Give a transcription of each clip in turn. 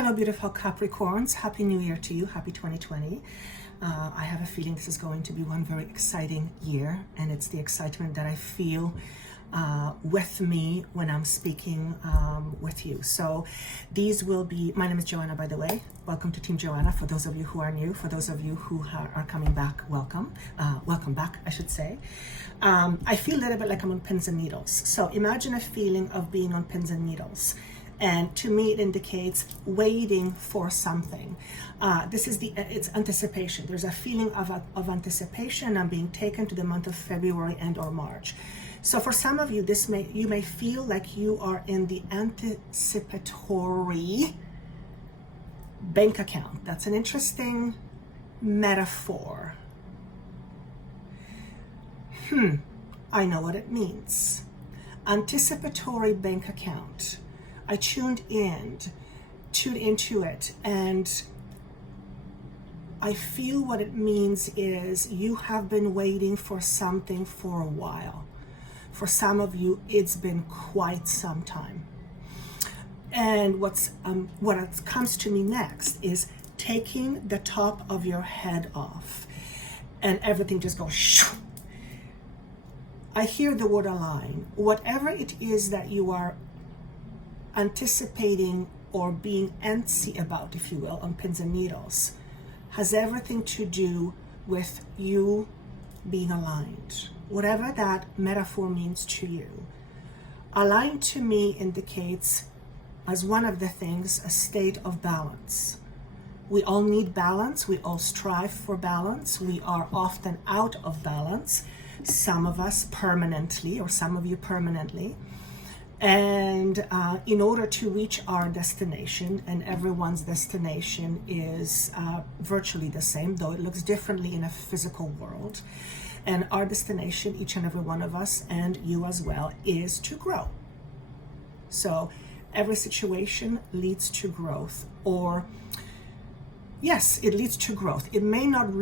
Hello, beautiful Capricorns. Happy New Year to you. Happy 2020. I have a feeling this is going to be one very exciting year, and it's the excitement that I feel with me when I'm speaking with you. So these will be, my name is Joanna, by the way. Welcome to Team Joanna. For those of you who are new, for those of you who are coming back, welcome. Welcome back, I should say. I feel a little bit like I'm on pins and needles. So imagine a feeling of being on pins and needles. And to me, it indicates waiting for something. It's anticipation. There's a feeling of anticipation. I'm being taken to the month of February and or March. So for some of you, you may feel like you are in the anticipatory bank account. That's an interesting metaphor. I know what it means. Anticipatory bank account. I tuned into it, and I feel what it means is you have been waiting for something for a while. For some of you, it's been quite some time. And what comes to me next is taking the top of your head off, and everything just goes shoo. I hear the word align. Whatever it is that you are anticipating or being antsy about, if you will, on pins and needles, has everything to do with you being aligned. Whatever that metaphor means to you. Aligned to me indicates, as one of the things, a state of balance. We all need balance. We all strive for balance. We are often out of balance. Some of us permanently, or some of you permanently. And in order to reach our destination, and everyone's destination is virtually the same, though it looks differently in a physical world. And our destination, each and every one of us, and you as well, is to grow. So every situation leads to growth, or yes, it leads to growth. It may not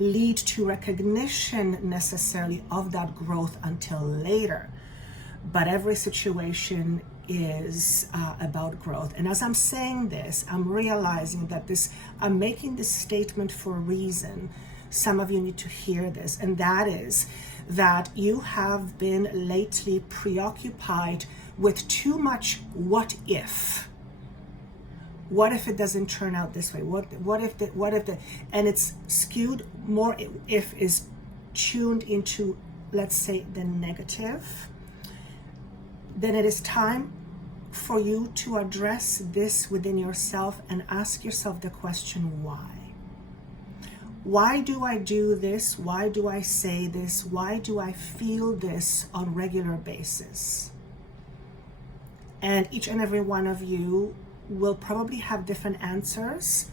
lead to recognition necessarily of that growth until later. But every situation is about growth. And as I'm saying this, I'm realizing that I'm making this statement for a reason. Some of you need to hear this, and that is that you have been lately preoccupied with too much what if. What if it doesn't turn out this way? What if and it's skewed more. If is tuned into, let's say, the negative. Then it is time for you to address this within yourself and ask yourself the question, why? Why do I do this? Why do I say this? Why do I feel this on a regular basis? And each and every one of you will probably have different answers.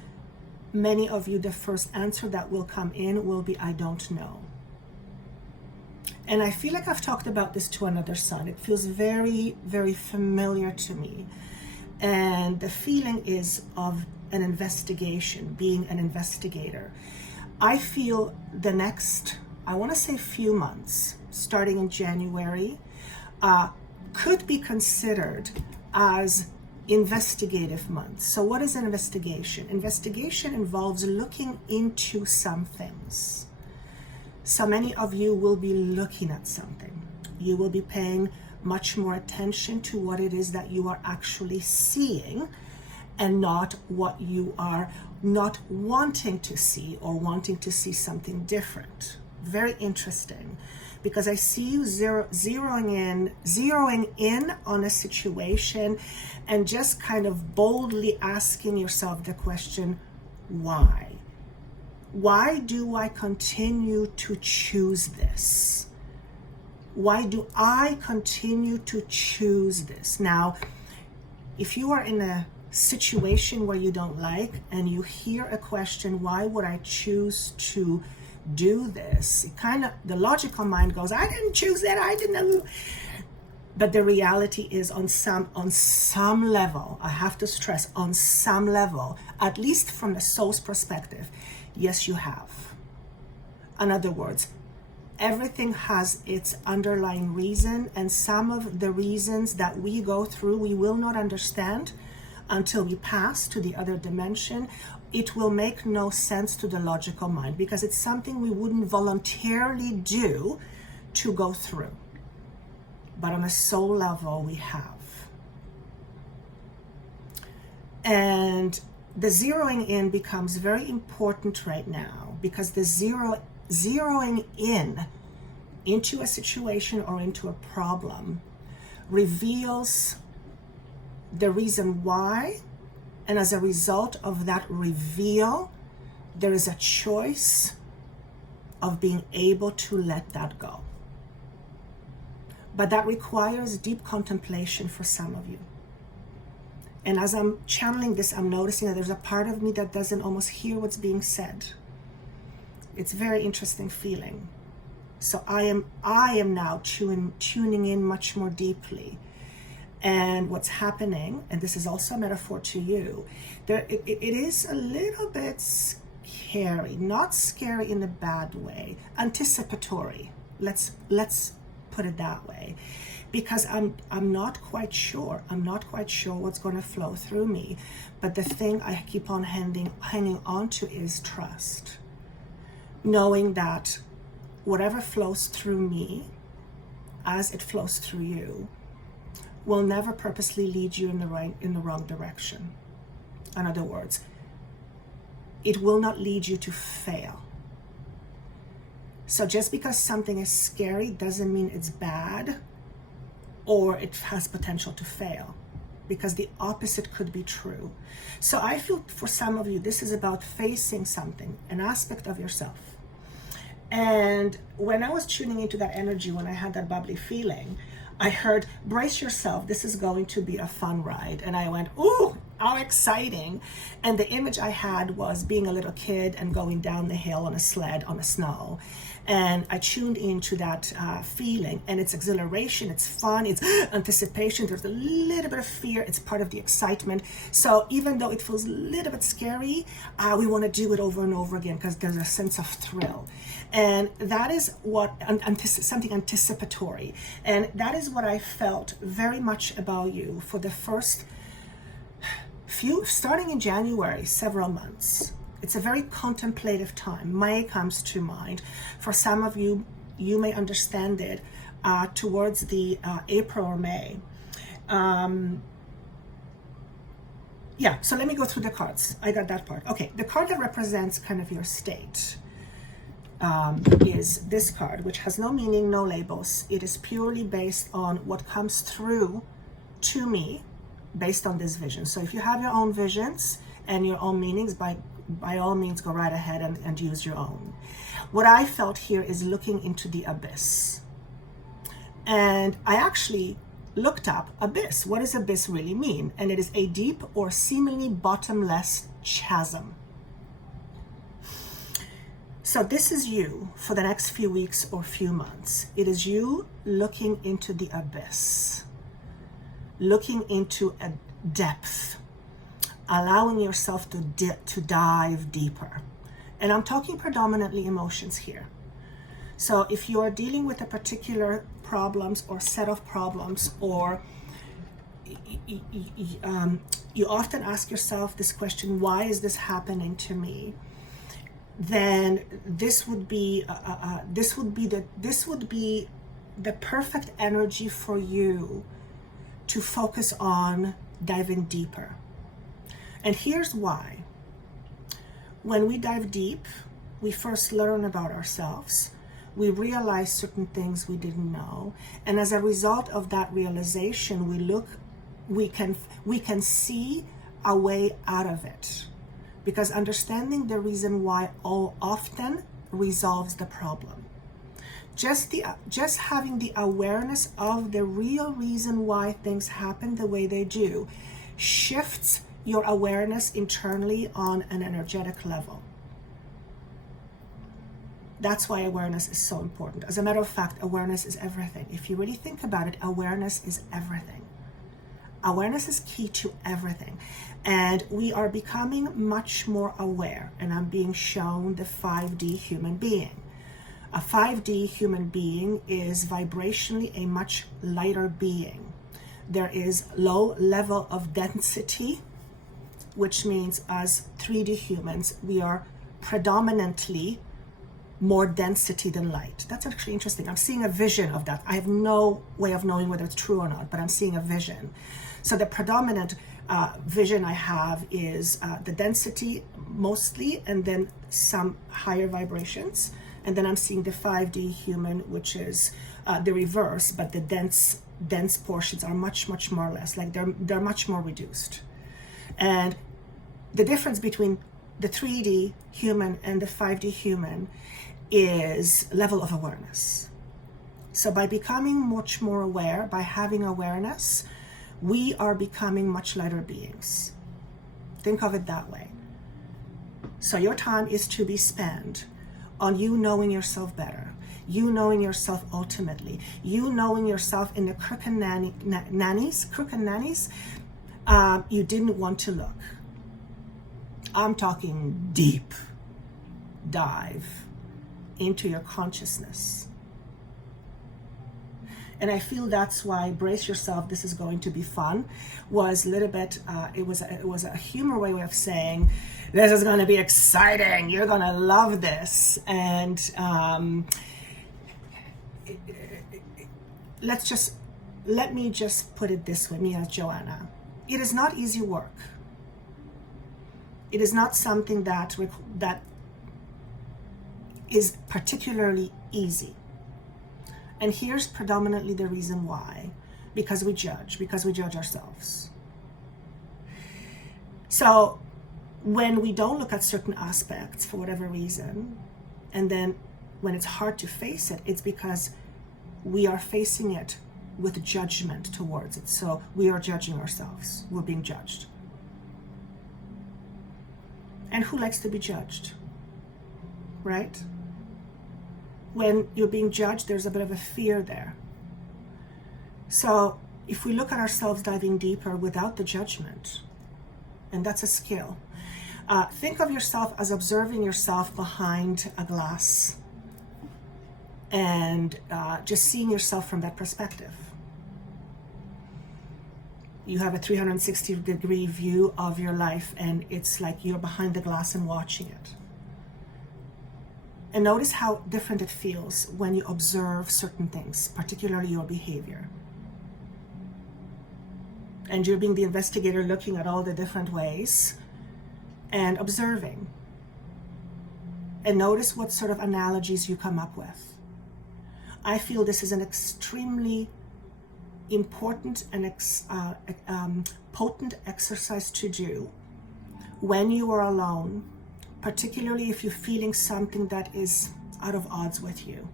Many of you, the first answer that will come in will be, I don't know. And I feel like I've talked about this to another son. It feels very, very familiar to me. And the feeling is of an investigation, being an investigator. I feel the next, I want to say few months, starting in January, could be considered as investigative months. So what is an investigation? Investigation involves looking into some things. So many of you will be looking at something. You will be paying much more attention to what it is that you are actually seeing, and not what you are not wanting to see, or wanting to see something different. Very interesting, because I see you zeroing in on a situation and just kind of boldly asking yourself the question, why? Why do I continue to choose this? Why do I continue to choose this? Now, if you are in a situation where you don't like, and you hear a question, why would I choose to do this? The logical mind goes, I didn't choose it, I didn't know. But the reality is, on some level, I have to stress, on some level, at least from the soul's perspective, yes, you have. In other words, everything has its underlying reason, and some of the reasons that we go through, we will not understand until we pass to the other dimension, it will make no sense to the logical mind because it's something we wouldn't voluntarily do to go through. But on a soul level, we have. And the zeroing in becomes very important right now because the zeroing in into a situation or into a problem reveals the reason why, and as a result of that reveal, there is a choice of being able to let that go. But that requires deep contemplation for some of you. And as I'm channeling this, I'm noticing that there's a part of me that doesn't almost hear what's being said. It's a very interesting feeling. So I am now tuning in much more deeply. And what's happening, and this is also a metaphor to you, it is a little bit scary, not scary in a bad way, anticipatory. Let's put it that way, because I'm not quite sure. I'm not quite sure what's going to flow through me. But the thing I keep on hanging on to is trust, knowing that whatever flows through me, as it flows through you, will never purposely lead you in the wrong direction. In other words, it will not lead you to fail. So just because something is scary doesn't mean it's bad or it has potential to fail, because the opposite could be true. So I feel for some of you, this is about facing something, an aspect of yourself. And when I was tuning into that energy, when I had that bubbly feeling, I heard, brace yourself, this is going to be a fun ride. And I went, ooh, how exciting. And the image I had was being a little kid and going down the hill on a sled on the snow. And I tuned into that feeling, and it's exhilaration, it's fun, it's anticipation, there's a little bit of fear, it's part of the excitement. So even though it feels a little bit scary, we want to do it over and over again because there's a sense of thrill. And that is what, something anticipatory. And that is what I felt very much about you for the first starting in January, several months. It's a very contemplative time. May comes to mind. For some of you, you may understand it towards the April or May. Yeah, so let me go through the cards. I got that part. Okay, the card that represents kind of your state is this card, which has no meaning, no labels. It is purely based on what comes through to me based on this vision. So if you have your own visions and your own meanings, by all means, go right ahead and use your own. What I felt here is looking into the abyss. And I actually looked up abyss. What does abyss really mean? And it is a deep or seemingly bottomless chasm. So this is you for the next few weeks or few months. It is you looking into the abyss, looking into a depth, allowing yourself to dive deeper. And I'm talking predominantly emotions here. So if you are dealing with a particular problems or set of problems, or you often ask yourself this question, why is this happening to me? Then this would be the perfect energy for you to focus on diving deeper. And here's why. When we dive deep, we first learn about ourselves. We realize certain things we didn't know. And as a result of that realization, we can see a way out of it. Because understanding the reason why often resolves the problem. Just having the awareness of the real reason why things happen the way they do shifts your awareness internally on an energetic level. That's why awareness is so important. As a matter of fact, awareness is everything. If you really think about it, awareness is everything. Awareness is key to everything. And we are becoming much more aware, and I'm being shown the 5D human being. A 5D human being is vibrationally a much lighter being. There is low level of density which means as 3D humans, we are predominantly more density than light. That's actually interesting. I'm seeing a vision of that. I have no way of knowing whether it's true or not, but I'm seeing a vision. So the predominant vision I have is the density mostly, and then some higher vibrations. And then I'm seeing the 5D human, which is the reverse, but the dense portions are much more less, like they're much more reduced. And the difference between the 3D human and the 5D human is level of awareness. So by becoming much more aware, by having awareness, we are becoming much lighter beings. Think of it that way. So your time is to be spent on you knowing yourself better, you knowing yourself ultimately, you knowing yourself in the crook and nannies, you didn't want to look. I'm talking deep dive into your consciousness. And I feel that's why brace yourself, this is going to be fun, was a little bit, it was a humor way of saying, this is going to be exciting, you're going to love this. And let me just put it this way, me as Joanna. It is not easy work. It is not something that is particularly easy. And here's predominantly the reason why. Because we judge ourselves. So when we don't look at certain aspects for whatever reason, and then when it's hard to face it, it's because we are facing it with judgment towards it. So we are judging ourselves. We're being judged. And who likes to be judged? Right? When you're being judged, there's a bit of a fear there. So if we look at ourselves diving deeper without the judgment, and that's a skill. Think of yourself as observing yourself behind a glass and just seeing yourself from that perspective. You have a 360-degree view of your life, and it's like you're behind the glass and watching it. And notice how different it feels when you observe certain things, particularly your behavior. And you're being the investigator, looking at all the different ways and observing. And notice what sort of analogies you come up with. I feel this is an extremely important and potent exercise to do when you are alone, particularly if you're feeling something that is out of odds with you.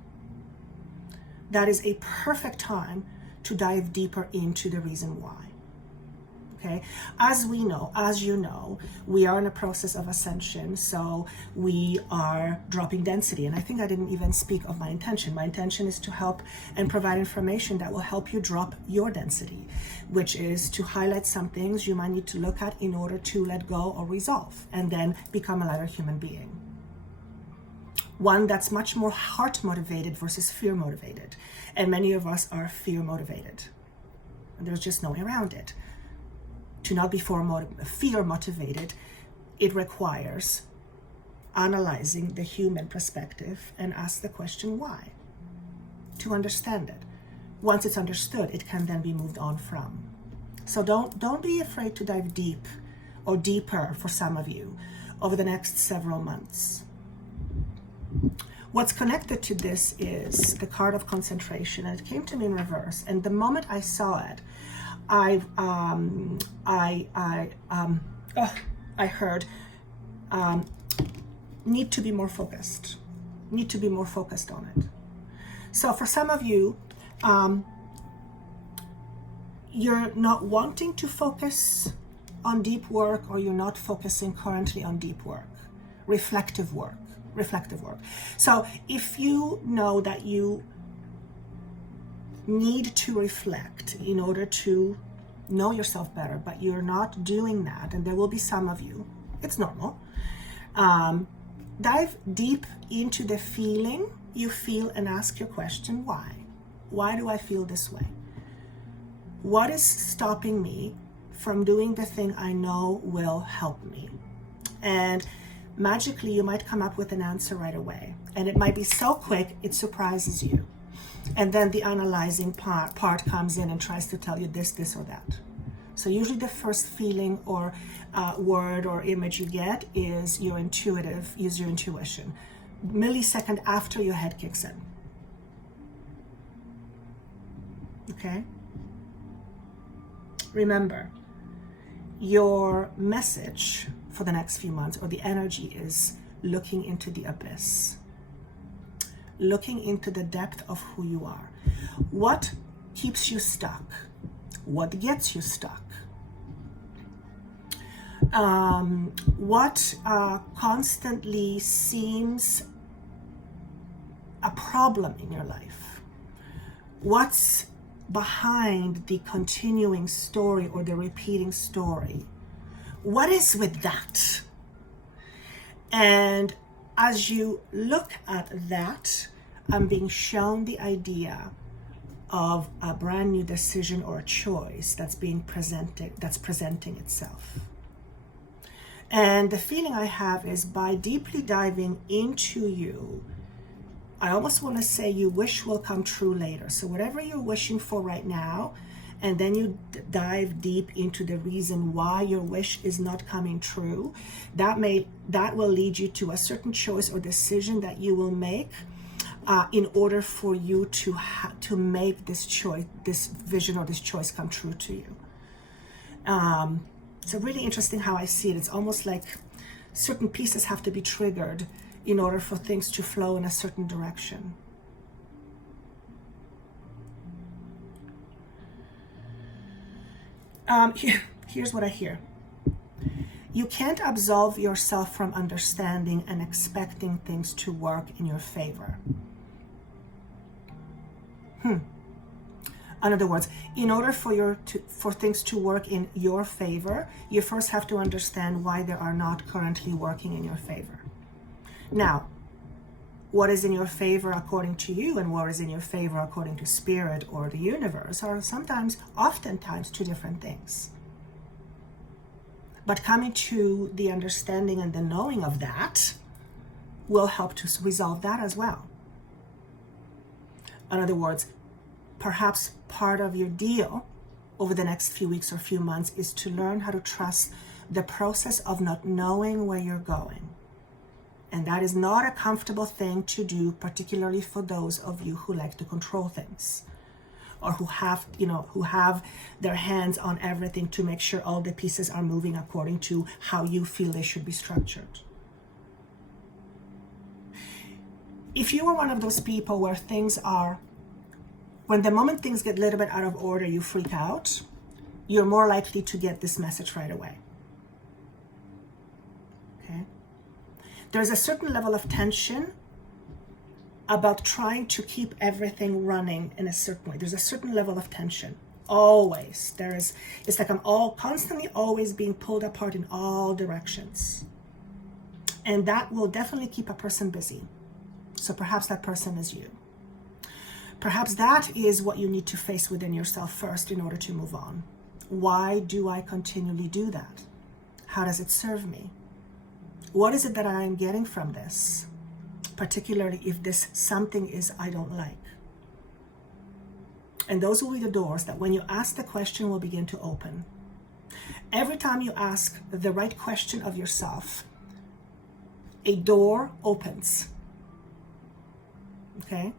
That is a perfect time to dive deeper into the reason why. Okay, as we know, as you know, we are in a process of ascension, so we are dropping density. And I think I didn't even speak of my intention. My intention is to help and provide information that will help you drop your density, which is to highlight some things you might need to look at in order to let go or resolve, and then become a lighter human being. One that's much more heart motivated versus fear motivated. And many of us are fear motivated. And there's just no way around it. To not be fear motivated, it requires analyzing the human perspective and ask the question why, to understand it. Once it's understood, it can then be moved on from. So don't be afraid to dive deep or deeper for some of you over the next several months. What's connected to this is the card of concentration, and it came to me in reverse. And the moment I saw it, I heard need to be more focused. Need to be more focused on it. So for some of you, you're not wanting to focus on deep work, or you're not focusing currently on deep work, reflective work. So if you know that you need to reflect in order to know yourself better, but you're not doing that, and there will be some of you, it's normal, dive deep into the feeling you feel and ask your question, why? Why do I feel this way? What is stopping me from doing the thing I know will help me? And magically, you might come up with an answer right away. And it might be so quick, it surprises you. And then the analyzing part comes in and tries to tell you this, or that. So usually the first feeling or word or image you get is your intuition. Millisecond after your head kicks in. Okay? Remember, your message for the next few months, or the energy, is looking into the abyss. Looking into the depth of who you are. What keeps you stuck? What gets you stuck? What constantly seems a problem in your life? What's behind the continuing story or the repeating story? What is with that? And as you look at that, I'm being shown the idea of a brand new decision or a choice that's presenting itself. And the feeling I have is, by deeply diving into you, I almost want to say your wish will come true later. So whatever you're wishing for right now, and then you dive deep into the reason why your wish is not coming true, that will lead you to a certain choice or decision that you will make in order for you to make this choice, this vision or this choice come true to you. It's really interesting how I see it. It's almost like certain pieces have to be triggered in order for things to flow in a certain direction. Here's what I hear. You can't absolve yourself from understanding and expecting things to work in your favor. In other words, in order for things to work in your favor, you first have to understand why they are not currently working in your favor. Now, what is in your favor according to you and what is in your favor according to spirit or the universe are oftentimes two different things. But coming to the understanding and the knowing of that will help to resolve that as well. In other words, perhaps part of your deal over the next few weeks or few months is to learn how to trust the process of not knowing where you're going. And that is not a comfortable thing to do, particularly for those of you who like to control things, or who have their hands on everything to make sure all the pieces are moving according to how you feel they should be structured. If you are one of those people where when the moment things get a little bit out of order, you freak out, you're more likely to get this message right away. Okay? There's a certain level of tension about trying to keep everything running in a certain way. There's a certain level of tension. Always. It's like I'm constantly always being pulled apart in all directions. And that will definitely keep a person busy. So perhaps that person is you. Perhaps that is what you need to face within yourself first in order to move on. Why do I continually do that? How does it serve me? What is it that I am getting from this? Particularly if this something is I don't like. And those will be the doors that when you ask the question will begin to open. Every time you ask the right question of yourself, a door opens. Okay?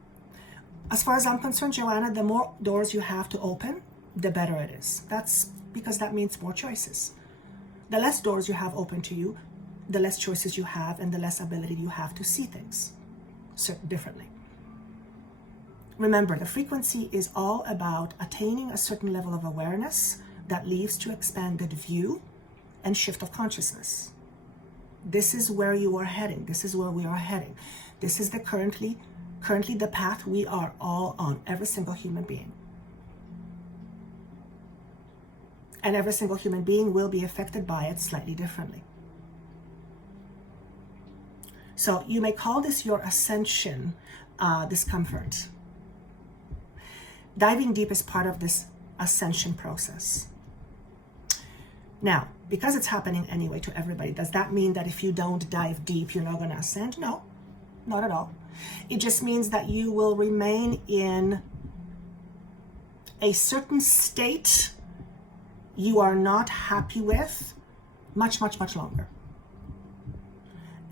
As far as I'm concerned, Joanna, the more doors you have to open, the better it is. That's because that means more choices. The less doors you have open to you, the less choices you have and the less ability you have to see things differently. Remember, the frequency is all about attaining a certain level of awareness that leads to expanded view and shift of consciousness. This is where you are heading. This is where we are heading. This is currently the path we are all on, every single human being. And every single human being will be affected by it slightly differently. So you may call this your ascension discomfort. Diving deep is part of this ascension process. Now, because it's happening anyway to everybody, does that mean that if you don't dive deep, you're not going to ascend? No, not at all. It just means that you will remain in a certain state you are not happy with much, much, much longer.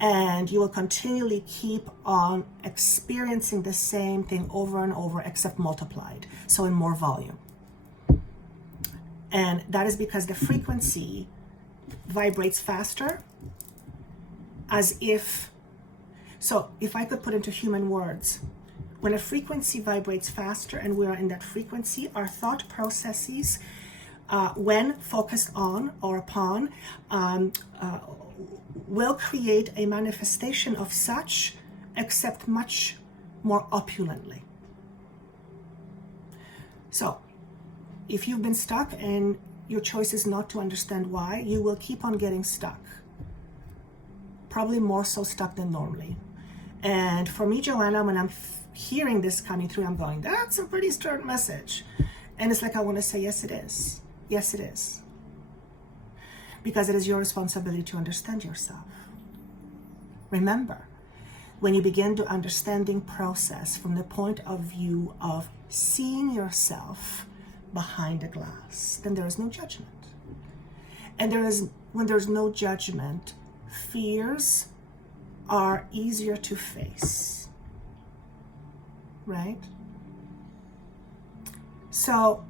And you will continually keep on experiencing the same thing over and over, except multiplied, so in more volume. And that is because the frequency vibrates faster, as if, so if I could put into human words, when a frequency vibrates faster and we are in that frequency, our thought processes, when focused on or upon, will create a manifestation of such, except much more opulently. So, if you've been stuck and your choice is not to understand why, you will keep on getting stuck. Probably more so stuck than normally. And for me, Joanna, when I'm hearing this coming through, I'm going, that's a pretty stern message. And it's like I want to say, yes, it is. Yes, it is. Because it is your responsibility to understand yourself. Remember, when you begin to understanding process from the point of view of seeing yourself behind a glass, then there is no judgment. And when there's no judgment, fears are easier to face, right? So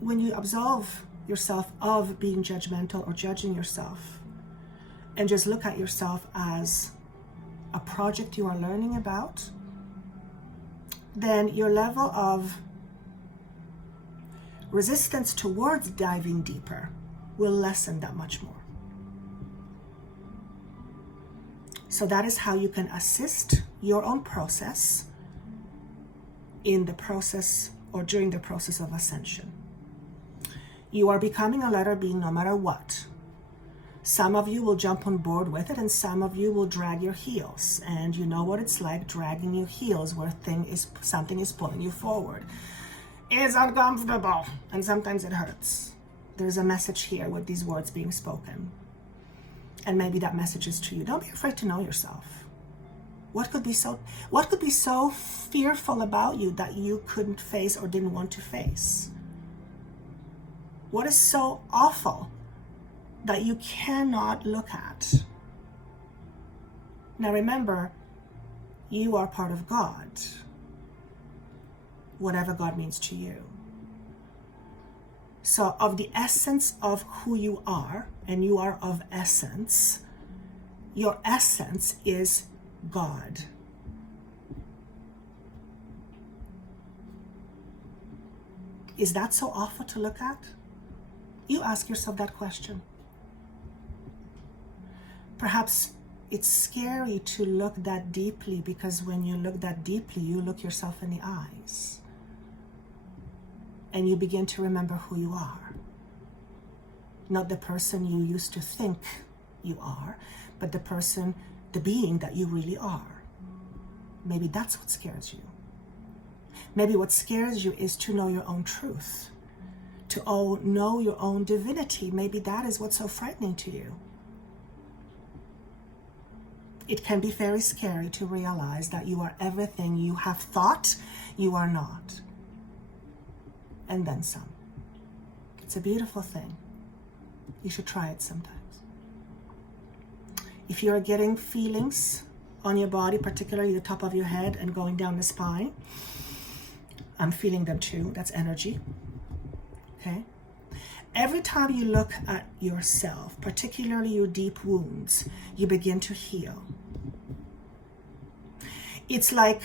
when you absolve yourself of being judgmental or judging yourself, and just look at yourself as a project you are learning about, then your level of resistance towards diving deeper will lessen that much more. So that is how you can assist your own process in the process or during the process of ascension. You are becoming a letter being no matter what. Some of you will jump on board with it, and some of you will drag your heels. And you know what it's like dragging your heels where something is pulling you forward. It's uncomfortable, and sometimes it hurts. There's a message here with these words being spoken. And maybe that message is to you. Don't be afraid to know yourself. What could be so fearful about you that you couldn't face or didn't want to face? What is so awful that you cannot look at? Now remember, you are part of God, whatever God means to you. So of the essence of who you are, and you are of essence, your essence is God. Is that so awful to look at? You ask yourself that question. Perhaps it's scary to look that deeply, because when you look that deeply, you look yourself in the eyes. And you begin to remember who you are. Not the person you used to think you are, but the being that you really are. Maybe that's what scares you. Maybe what scares you is to know your own truth, to know your own divinity. Maybe that is what's so frightening to you. It can be very scary to realize that you are everything you have thought you are not. And then some. It's a beautiful thing. You should try it sometimes. If you're getting feelings on your body, particularly the top of your head and going down the spine, I'm feeling them too. That's energy. Okay? Every time you look at yourself, particularly your deep wounds, you begin to heal. It's like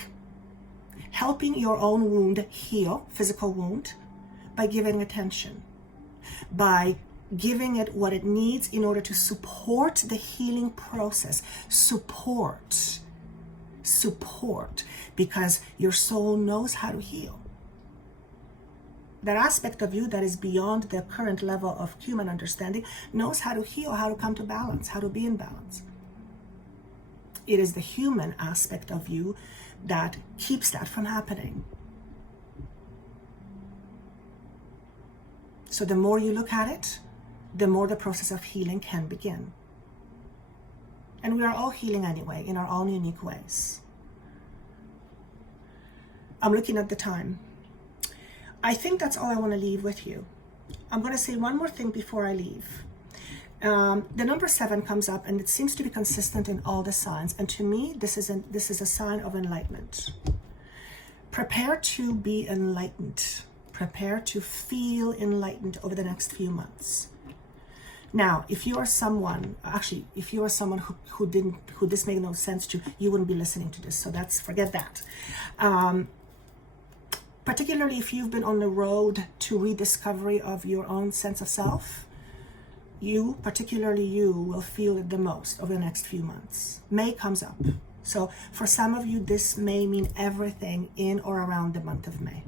helping your own wound heal, physical wound, by giving attention, by giving it what it needs in order to support the healing process. Support, because your soul knows how to heal. That aspect of you that is beyond the current level of human understanding knows how to heal, how to come to balance, how to be in balance. It is the human aspect of you that keeps that from happening. So the more you look at it, the more the process of healing can begin. And we are all healing anyway, in our own unique ways. I'm looking at the time. I think that's all I want to leave with you. I'm going to say one more thing before I leave. The number 7 comes up, and it seems to be consistent in all the signs. And to me, this is a sign of enlightenment. Prepare to be enlightened. Prepare to feel enlightened over the next few months. Now, if you are someone, who this made no sense to, you wouldn't be listening to this. So forget that. Particularly if you've been on the road to rediscovery of your own sense of self, particularly you, will feel it the most over the next few months. May comes up. So for some of you, this may mean everything in or around the month of May.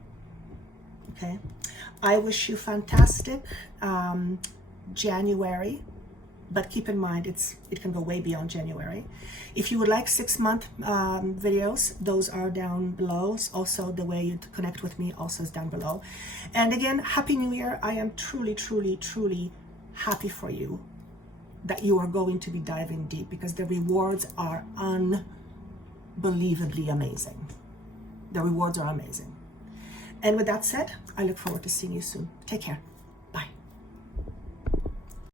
Okay? I wish you fantastic January, but keep in mind it can go way beyond January. If you would like 6-month videos, those are down below. Also, the way you connect with me also is down below. And again, Happy New Year. I am truly, truly, truly happy for you that you are going to be diving deep, because the rewards are unbelievably amazing. The rewards are amazing. And with that said, I look forward to seeing you soon. Take care.